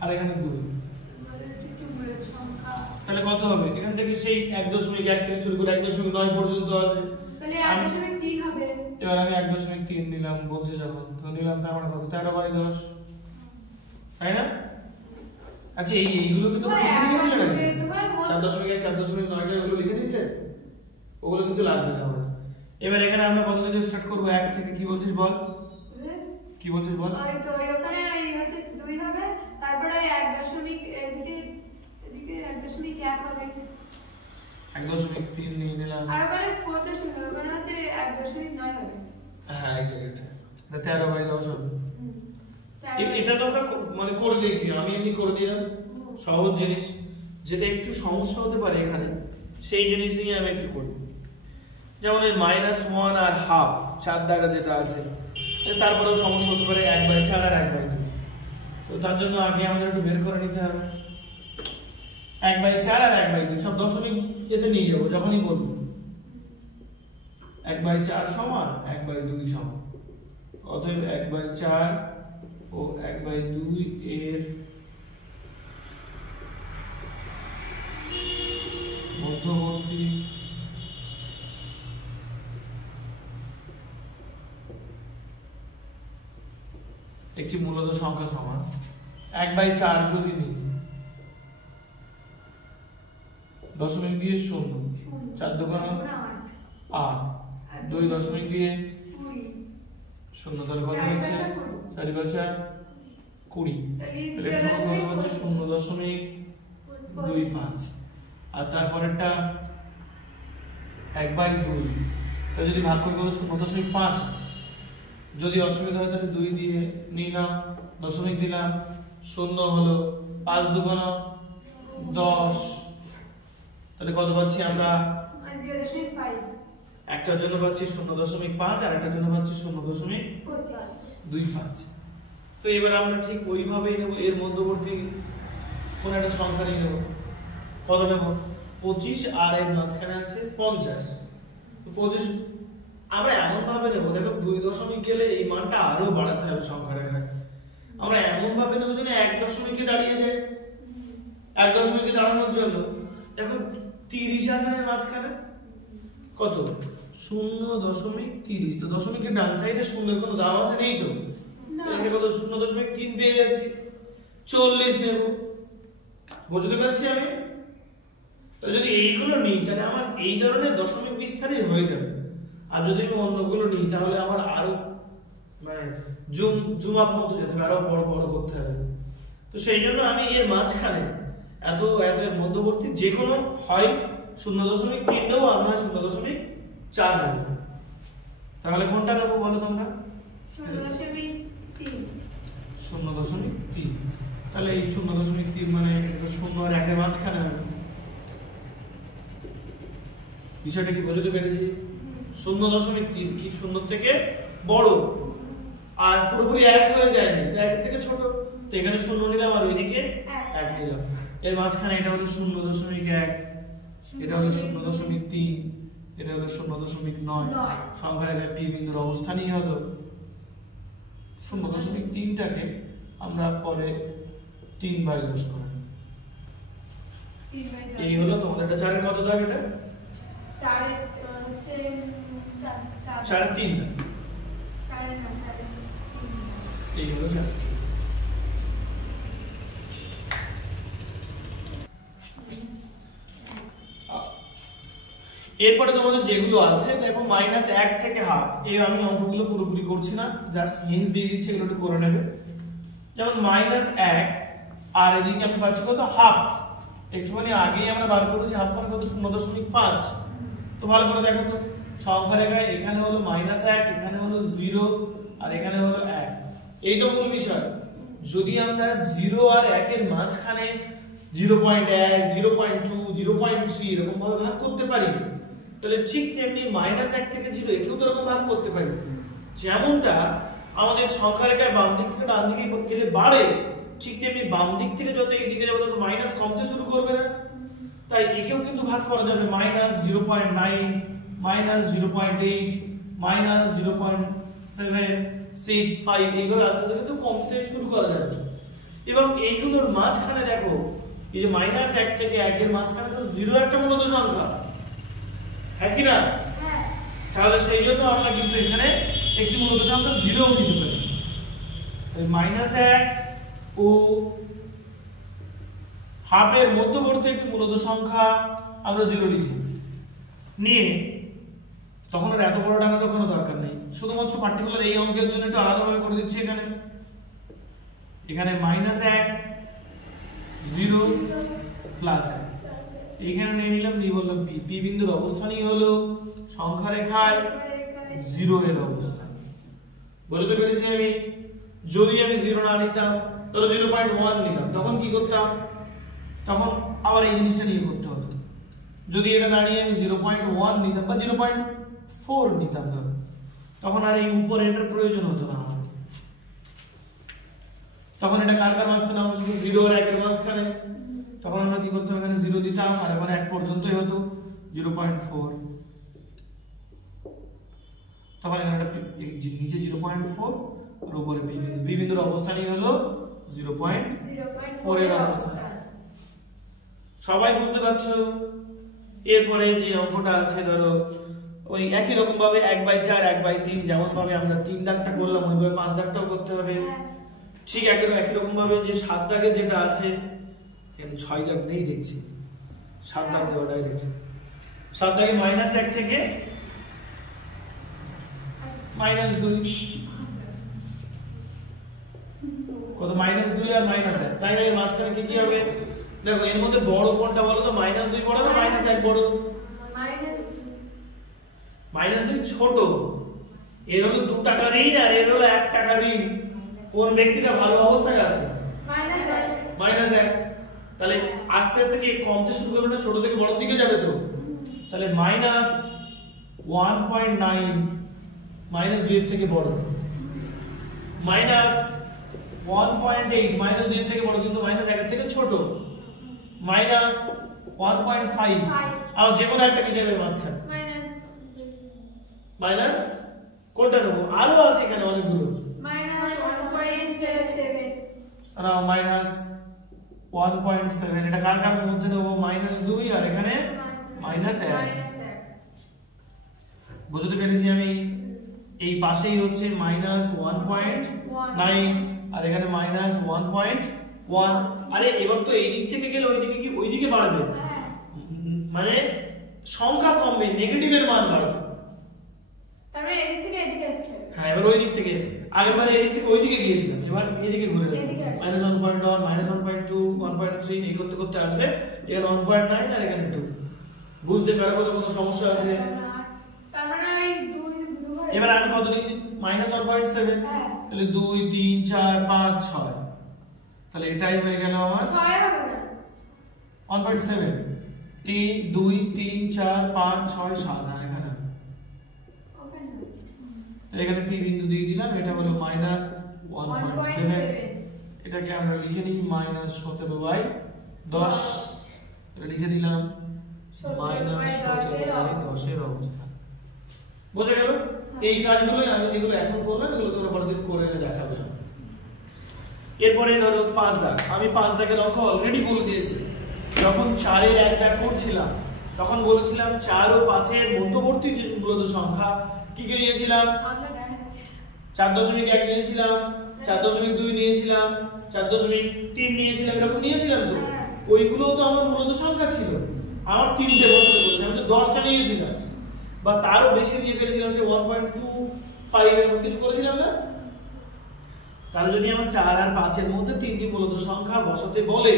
আর এখানে 2, তাহলে কত হবে? এখান থেকে সেই 1.1 থেকে শুরু করে 1.9 পর্যন্ত আছে, তাহলে 1.3 হবে। এবার আমি 1.3 নিলাম বলছে যখন, তো নিলাম, তার মানে কত? 13/10, তাই না? আচ্ছা এইগুলো কি তোমরা লিখে নিয়েছিলে নাকি? 4.1 4.9 এগুলো লিখে নিয়েছিলে? ওগুলো কিন্তু লাগবে না আমরা। এবার এখানে আমরা কত থেকে স্টার্ট করব? 1 থেকে। কি বলছিস বল, কি বলছিস বল? ওই তো ওখানে এই হচ্ছে 2 হবে, তারপরে 1.1 এদিকে 1.1 হবে, 1.3 নিয়ে নিলাম, আর ওখানে 4 তে শুরু হবে, ওখানে হচ্ছে 1.9 হবে। হ্যাঁ এটা 13/10 হবে। এটা তো আমরা মানে করে দেখি, আমি এমনি করে দিলাম, সহজ জিনিস। যেটা একটু সমস্যা হতে পারে এখানে, সেই জিনিস নিয়ে আমি একটু করি। যেমন এই -1 আর হাফ 4 দাগা যেটা আছে, তারপরেও সমস্যা হতে পারে 1/4 আর 1/2। তো তার জন্য আগে আমাদের একটু বের করে নিতে হবে। 1/4 আর 1/2 সব দশমিক এতে নিয়ে যাবো যখনই বলবো। 1/4 সমান 1/2 সমান, অতএব 1/4 ও 1/2 এর মধ্যবর্তী একটি মূলত সংখ্যা সমান 1/4 যদি নিই, দশমিক দিয়ে 0, 4 দোকানে 8, 2 দশমিক দিয়ে 0, তাহলে কত হচ্ছে? 4/4 20, তাহলে কত হচ্ছে? 0.25। আর তারপরেরটা 1/2, তাহলে যদি ভাগ করি কত? 0.5। যদি অসুবিধা হয় তাহলে 2 দিয়ে নিলাম, দশমিক দিলাম, 0 হলো, 5 দুগুণ 10, তাহলে কত পাচ্ছি আমরা? 0.5। একটার জন্য পাচ্ছি 0.5 আর একটার জন্য পাচ্ছি 0.25। তো এবার আমরা ঠিক ওইভাবেই নেব, এর মধ্যবর্তী কোন একটা সংখ্যা নিয়ে নেব। কত নেব? 25 আর এর মাঝখানে আছে 50। তো 25 আমরা এমন ভাবে নেব, দেখো 2 দশমিক গেলে এই মানটা আরো বাড়াতে হবে সংখ্যা রেখায়। আমরা এমন ভাবে নেব যেন 1 দশমিকে দাঁড়িয়ে যায়। 1 দশমিকে দাঁড়ানোর জন্য দেখো 30 আছে না মাঝখানে, কত? 0.30। তো দশমিকের ডান সাইডে শূন্যের কোনো দাম আছে? নেই তো। এখানে কত? 0.3 পেয়ে যাচ্ছি, 40 নেব। বুঝতে পারছি আমি? তো যদি এইগুলো নিই তাহলে আমার এই ধরনের দশমিক বিস্তারই হয়ে যাবে। আর যদি আমি অন্যগুলো নিই তাহলে আমার আরো মানে জুম আপ মতো যেতে হবে, আরো বড় বড় করতে হবে। তো সেই জন্য আমি এর মাঝখানে এত এর মধ্যবর্তী যে কোনো হয় 0.3 নেবো, আর নয় 0.4 নেবো। তাহলে কোনটা নেবো বলো তোমরা? 0.3। তাহলে এই 0.3 মানে 0 আর 1 এর মাঝখানে হবে। বিষয়টা কি বুঝতে পেরেছি? 0.3 কি 0 থেকে বড়, আর পুরোপুরি 1 হয়ে যায়নি, 1 থেকে ছোট। তো এখানে 0 নিলাম আর ওইদিকে 1 নিলাম। এর মাঝখানে এটা হলো 0.1, এটা হলো 0.3, এটা হলো 0.9। সংখ্যা রেখায় পি বিন্দুর অবস্থানই হলো 0.3টাকে আমরা পরে 3/10 করে এই হলো তোমাদের। এটা 4 এর কত দাগ? এটা 4 এর হচ্ছে 4 এর 3 দাগ। 4 এর না 4 এর এই হলো 4। এরপরে তোমাদের যেগুলো আছে দেখো -1 থেকে হাফ, এই আমি অঙ্কগুলো পুরোপুরি করছি না, জাস্ট হিন্টস দিয়ে দিচ্ছি, এগুলো একটু করে নেবে। যেমন -1 আর এদিকে আমি পাচ্ছি কত? হাফ। একটুখানি আগেই আমরা বার করেছি হাফ মানে কত? 0.5। তো ভালো করে দেখো তো সংখ্যা রেখায় এখানে হলো -1, এখানে হলো 0 আর এখানে হলো 1। এই তো মূল বিষয়। যদি আমরা 0 আর 1 এর মাঝখানে 0.1, 0.2, 0.3 এরকম ভাবে ভাগ করতে পারি, তাহলে ঠিক তেমনি -1 থেকে 0 একেও তো এরকম ভাগ করতে পারি। যেমনটা আমাদের সংখ্যা রেখায় বাম দিক থেকে ডান দিকে গেলে বাড়ে, ঠিক তেমনি বাম দিক থেকে যত এই দিকে যাবে তত মাইনাস কমতে শুরু করবে না? তাই একেও কিন্তু ভাগ করা যাবে -0.9, -0.8, -0.765 এইগুলো আস্তে আস্তে কিন্তু কমতে শুরু করা যাবে। এবং এইগুলোর মাঝখানে দেখো এই যে -1 থেকে 1 এর মাঝখানে তো 0 একটা মূলত সংখ্যা, হ্যাঁ কি না? হ্যাঁ। তাহলে সেই জন্য আমরা কিন্তু এখানে একটি মূলত সংখ্যা 0 ও নিতে পারি। তাই -1 ও হাফের মধ্যবর্তী একটি মূলত সংখ্যা আমরা 0 লিখব, নিয়ে তখন আর এত বড় টানার কোনো দরকার নেই, শুধুমাত্র পার্টিকুলার এই অঙ্কের জন্য একটু আলাদাভাবে করে দিচ্ছি। এখানে -1 0 +1 এইখানে নিয়ে নিলাম, নিয়ে বললাম পি বিন্দুর অবস্থানই হলো সংখ্যা রেখায় 0 এর অবস্থান। বুঝতে পেরেছি আমি? যদি আমি 0 না নিতাম, ধরো 0.1 নিলাম, তখন কি করতাম? তখন আবার এই জিনিসটা নিয়ে করতে হতো। যদি এটা না নিয়ে আমি 0.1 নিতাম বা 0.4 নিতাম ধরো, তখন আর এই উপরে এটার প্রয়োজন হতো না আমার। তখন এটা কার কার মাঝখানে? আমরা শুধু 0 আর 1 এর মাঝখানে। তখন আমরা কি করতাম? এখানে 0 দিতাম আর এবার 1 পর্যন্তই হতো 0.4। তখন এখানে একটা নিচে 0.4 আর উপরে পি বিন্দুর অবস্থানই হলো 0.4 এর অবস্থান। সবাই বুঝতে পারছো? এরপরে যে অঙ্কটা আছে ধরো ওই একই রকম ভাবে 1/4, 1/3 যেমন ভাবে আমরা 3 দাগটা করলাম ওইভাবে 5 দাগটাও করতে হবে। ঠিক একই রকম ভাবে যে 7 দাগে যেটা আছে, এখানে 6 দাগ নেই দেখছি, 7 দাগ দেওয়াটাই দেখছি। 7 দাগে -1 থেকে -2 কত? -2 আর -1, তাই না? এর মাঝখানে কি কি হবে? দেখো এর মধ্যে বড় কোনটা বলো তো? -2 বড় না -1 বড়? -2 ছোট। এর হলো 2 টাকা ঋণ আর এর হলো 1 টাকা ঋণ। কোন ব্যক্তিটা ভালো অবস্থায় আছে? -1। তাহলে আস্তে আস্তে কি কমতে শুরু করবে না? ছোট থেকে বড় দিকে যাবে তো। তাহলে -1.9 -2 এর থেকে বড়, -1.8 -2 এর থেকে বড় কিন্তু -1 এর থেকে ছোট, -1.5 আর যে কোনো একটা নিতে হবে মাঝখানে। মাইনাস কোনটা নেব? আরো আছে এখানে অনেকগুলো। না -1.7 এটা কার কার মধ্যে নেব? -2 আর এখানে -1। বুঝতে পেরেছি আমি? এই পাশেই হচ্ছে -1.9 আর এখানে -1.1। আরে এবার তো এই দিক থেকে গেলে ওই দিকে কি ওই দিকে বাড়বে? মানে সংখ্যা কমবে, নেগেটিভের মান বাড়বে। তারপরে এই দিক থেকে এদিকে আসছে। হ্যাঁ, এবার ওই দিক থেকে আগেরবার এই দিক থেকে ওই দিকে গিয়েছিলাম, এবার এই দিকে ঘুরে আসবে। -1.1 -1.2 1.3 এই করতে করতে আসবে এখানে 1.9 আর এখানে 2। বুঝতে পারো কত কোনো সমস্যা আছে? তার মানে এই 2 এবার আমি কত লিখছি? -1.7। তাহলে 2 3 4 5 6, তাহলে এটাই হয়ে গেল আমার 6 হবে না 1.7। 3 2 3 4 5 6 7 এখানে এখানে পি বিন্দু দিয়ে দিলাম, এটা হলো -1.7। এটাকে আমরা লিখে নিই -17/10। এটা লিখে দিলাম -17/10 এর অবস্থান। বোঝা গেল? এই কাজগুলোই আমি যেগুলো এখন করলাম এগুলো তোমরা পরের দিন করে দেখাবে। এরপরে ধরো 5 দাগ, আমি 5 দাগের অঙ্ক অলরেডি বলে দিয়েছি। যখন 4 এর 1 দাগ করছিলাম তখন বলেছিলাম 4 ও 5 এর মধ্যবর্তী যে মূলত সংখ্যা কি কি নিয়েছিলাম? 4.1 নিয়েছিলাম, 4.2 নিয়েছিলাম, 4.3 নিয়েছিলাম, এরকম নিয়েছিলাম তো। ওইগুলো তো আমার মূলত সংখ্যা ছিল। আমার 3টে বসতে বলছে, আমি তো 10টা নিয়েছিলাম বা তারও বেশি দিয়ে ফেলেছিলাম, সে 1.25 এর কিছু করেছিলাম না। তাহলে যদি আমার 4 আর 5 এর মধ্যে 3টি মূলত সংখ্যা বসাতে বলে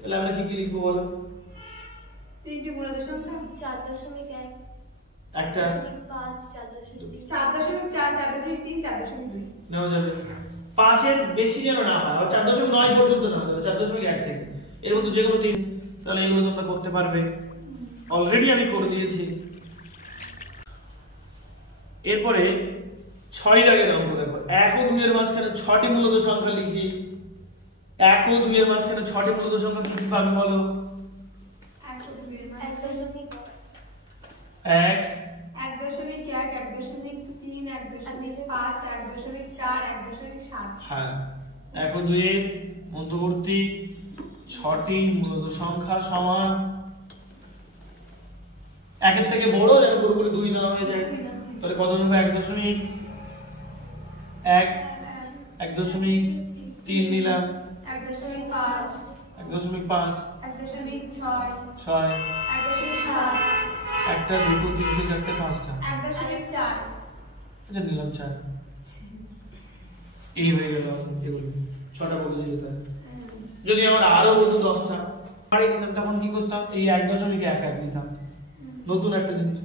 তাহলে আমরা কি কি লিখবো বলো? 3টি মূলত সংখ্যা 4.1 একটা 5 4.3 4.3 4.2 নাও যাবে। 5 এর বেশি যেন না হয়, আর 4.9 পর্যন্ত না যাবে, 4.1 থেকে এর মধ্যে যে কোনো 3, তাহলে এগুলো তোমরা করতে পারবে। অলরেডি আমি করে দিয়েছি। এরপরে 6 দাগের অঙ্ক দেখো, 1 ও 2 এর মাঝখানে 6টি মূলত সংখ্যা লিখি। 1 ও 2 এর মাঝখানে 6টি মূলত সংখ্যা কি কি পাবে বলো? 1 ও 2 এর 1.1 1 1.1 1.3 1.5 1.4 1.7 হ্যাঁ, 1 ও 2 এর মধ্যবর্তী 6টি মূলত সংখ্যা সমান 1 এর থেকে বড় যেন পুরোপুরি 2 না হয়ে যায়। তাহলে কত হবে? 1.1 1.3 নিলাম, 1.5 1.5 1.6 6 1.7 একটা, দুটো, তিনটে, চারটে, পাঁচটা, 1.4 আচ্ছা নিলাম 4। এই হয়ে গেল এগুলো 6টা বলেছিল। তাই যদি আমার আরো বলতো 10টা বাড়িয়ে দিতাম তখন কি করতাম? এই 1.11 নিতাম, নতুন একটা জিনিস।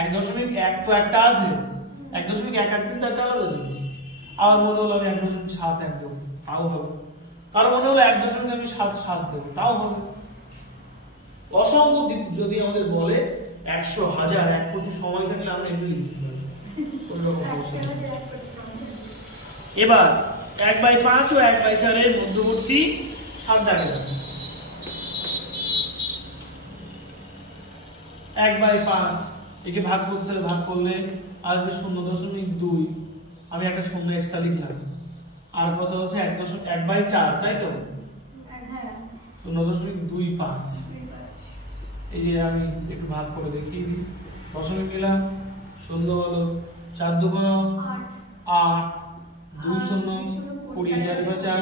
1.1 তো একটা আছে, 1.11 কিন্তু একটা আলাদা জিনিস। আবার মনে হলো আমি 1.7 দেবো, তাও হবে। কারণ মনে হলো 1.7 দেবো, তাও হবে। অসংখ্য যদি আমাদের বলে 100 1000 1 কোটি সময় থাকলে আমরা এগুলো লিখতে পারি, কোনো রকম সমস্যা নেই। এবার 1/5 ও 1/4 এর মধ্যবর্তী 7 দাগে 1/5 একে ভাগ করতে হবে, ভাগ করলে আসবে 0.2। আমি একটা শূন্য এক্সট্রা লিখলাম। আর কত হচ্ছে 1/4, তাই তো? হ্যাঁ 0.25। এই যে আমি একটু ভাগ করে দেখিয়ে দিই। দশমিক নিলাম, 0 হলো, 4 দুগুণ 8, 2 0 20, 4 4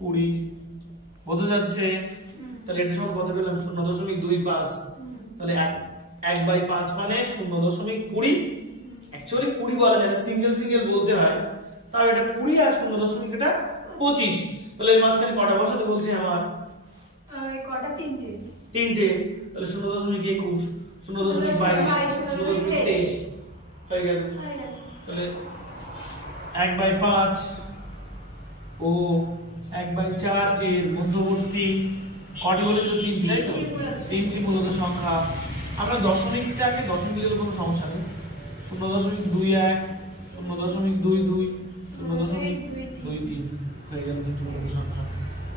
20 বোঝা যাচ্ছে? তাহলে এটা সমান কত পেলাম? 0.25। তাহলে 1/5 মানে 0.20। অ্যাকচুয়ালি 20 বলা যায় না, সিঙ্গেল বলতে হয়। তাহলে এটা 20 আর 0.25। তাহলে এর মাঝখানে কটা বসাতে বলছে আমার? কটা? 3টে। তাহলে 0.21, 0.22, 0.23 হয়ে গেল। তাহলে 1/5 ও 1/4 এর মধ্যবর্তী কটি বলেছিল? 3টি, তাই তো? 3টি মূলত সংখ্যা। আমরা দশমিকটাকে দশমিক দিলে কোনো সমস্যা নেই। 0.21, 0.22, 0.23 হয়ে গেল 3টি মূলত সংখ্যা।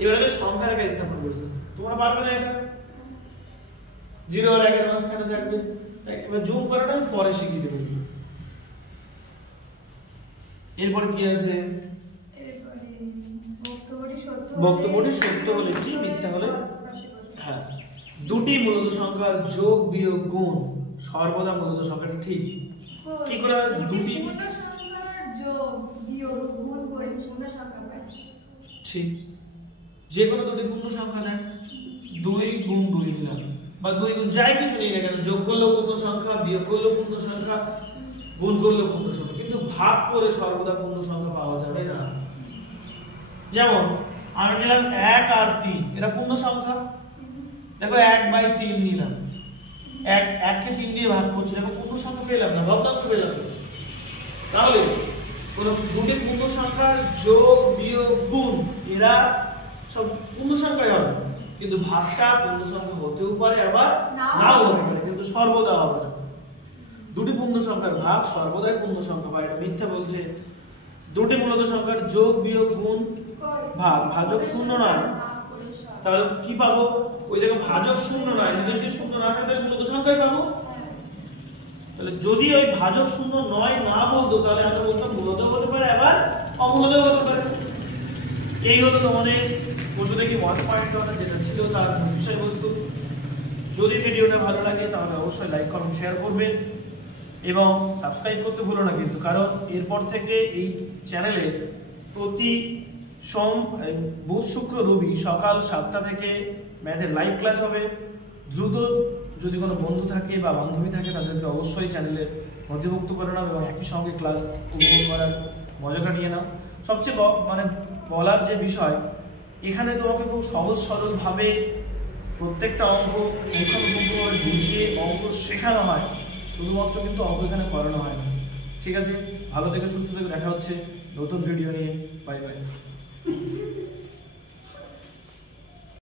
এবার আমি সংখ্যা রেখা স্থাপন করেছি। তোমরা পারবে না এটা? 0 আর 1 এর মাঝখানে থাকবে। এবার জুম করাটা আমি পরে শিখিয়ে দেব। এরপর কি আছে? বক্তব্যটি সত্য হলে কি, মিথ্যা হলে? হ্যাঁ, দুটি মূলত সংখ্যার যোগ বিয়োগ গুণ সর্বদা মূলত সংখ্যাটি ঠিক। কি করে? দুটি পূর্ণ সংখ্যার যোগ বিয়োগ গুণ করে পূর্ণ সংখ্যা পাই। ঠিক, যে কোনো দুটি পূর্ণ সংখ্যা নেন, 2 গুণ 2 নিলাম বা 2 গুণ যাই কিছু নেই না কেন, যোগ করলেও পূর্ণ সংখ্যা, বিয়োগ করলেও পূর্ণ সংখ্যা, গুণ করলেও পূর্ণ সংখ্যা, কিন্তু ভাগ করে সর্বদা পূর্ণ সংখ্যা পাওয়া যাবে না। যেমন আমি নিলাম 1 আর 3, এটা পূর্ণ সংখ্যা। দেখো 1/3 নিলাম, 1 কে 3 দিয়ে ভাগ করছি, দেখো পূর্ণ সংখ্যা পেলাম না, ভগ্নাংশ পেলাম না। তাহলে কোন দুটি পূর্ণ সংখ্যার যোগ বিয়োগ গুণ এরা সব পূর্ণ সংখ্যাই হবে, কিন্তু ভাগটা পূর্ণ সংখ্যা হতেও পারে আবার নাও হতে পারে, কিন্তু সর্বদা হবে না। দুটি পূর্ণ সংখ্যার ভাগ সর্বদাই পূর্ণ সংখ্যা হয়, এটা মিথ্যা বলছে। দুটি মূলত সংখ্যার যোগ বিয়োগ গুণ ভাগ, ভাজক শূন্য নয়, তাহলে কি পাবো? ওই দেখো ভাজক শূন্য নয়, নিজেকে শূন্য না থাকে তাহলে মূলত সংখ্যাই পাবো। তাহলে যদি ওই ভাজক শূন্য নয় না বলতো তাহলে আমরা বলতাম মূলত হতে পারে আবার অমূলত হতে পারে। এই হলো তোমাদের বসে দেখি 1.1 যেটা ছিল তার বিষয়বস্তু। যদি ভিডিওটা ভালো লাগে তাহলে অবশ্যই লাইক কমেন্ট শেয়ার করবে এবং সাবস্ক্রাইব করতে ভুলো না কিন্তু, কারণ এরপর থেকে এই চ্যানেলে প্রতি বুধ শুক্র রবি সকাল 7টা থেকে ম্যাথের লাইভ ক্লাস হবে। দ্রুত যদি কোনো বন্ধু থাকে বা বান্ধবী থাকে তাদেরকে অবশ্যই চ্যানেলে নথিভুক্ত করে নাও এবং একই সঙ্গে ক্লাস উপভোগ করার মজাটা নিয়ে নাও। সবচেয়ে মানে বলার যে বিষয়, এখানে তোমাকে খুব সহজ সরলভাবে প্রত্যেকটা অঙ্ক মুখোমুখিভাবে বুঝিয়ে অঙ্ক শেখানো হয়, শুধুমাত্র কিন্তু অঙ্ক এখানে করানো হয় না। ঠিক আছে, ভালো থেকে সুস্থ থেকে দেখা হচ্ছে নতুন ভিডিও নিয়ে। Bye bye.